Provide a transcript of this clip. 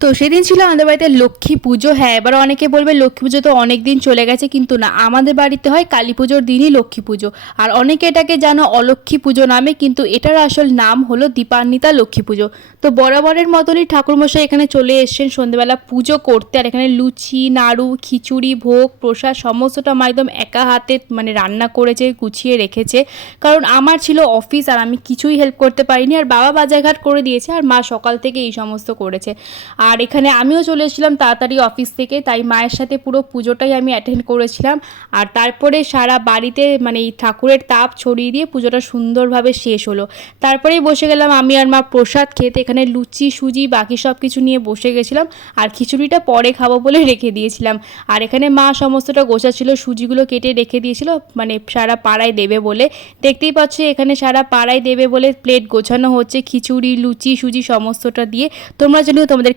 তো সেদিন ছিল আমাদের বাড়িতে লক্ষ্মী পুজো। হ্যাঁ, এবার অনেকে বলবে লক্ষ্মী পুজো তো অনেক দিন চলে গেছে, কিন্তু না, আমাদের বাড়িতে হয় কালী পুজোর দিনই লক্ষ্মী পুজো। আর অনেকে এটাকে জানো অলক্ষ্মী পুজো নামে, কিন্তু এটার আসল নাম হলো দীপান্বিতা লক্ষ্মী পুজো। তো বরাবরের মতনই ঠাকুরমশাই এখানে চলে এসেছেন সন্ধ্যেবেলা পুজো করতে। আর এখানে লুচি, নাড়ু, খিচুড়ি, ভোগ, প্রসাদ সমস্তটা মা একদম একা হাতে মানে রান্না করেছে, গুছিয়ে রেখেছে। কারণ আমার ছিল অফিস আর আমি কিছুই হেল্প করতে পারিনি, আর বাবা বাজারঘাট করে দিয়েছে, আর মা সকাল থেকে এই সমস্ত করেছে। আর এখানে আমিও চলে এসেছিলাম তাড়াতাড়ি অফিস থেকে, তাই মায়ের সাথে পুরো পুজোটাই আমি অ্যাটেন্ড করেছিলাম। আর তারপরে সারা বাড়িতে মানে এই ঠাকুরের তাপ ছড়িয়ে দিয়ে পুজোটা সুন্দরভাবে শেষ হলো। তারপরেই বসে গেলাম আমি আর মা প্রসাদ খেতে। এখানে লুচি, সুজি, বাকি সব কিছু নিয়ে বসে গেছিলাম, আর খিচুড়িটা পরে খাবো বলে রেখে দিয়েছিলাম। আর এখানে মা সমস্তটা গোছাচ্ছিল, সুজিগুলো কেটে রেখে দিয়েছিল মানে সারা পাড়ায় দেবে বলে। দেখতেই পাচ্ছ এখানে সারা পাড়ায় দেবে বলে প্লেট গোছানো হচ্ছে খিচুড়ি, লুচি, সুজি সমস্তটা দিয়ে। তোমরা জানিও তোমাদের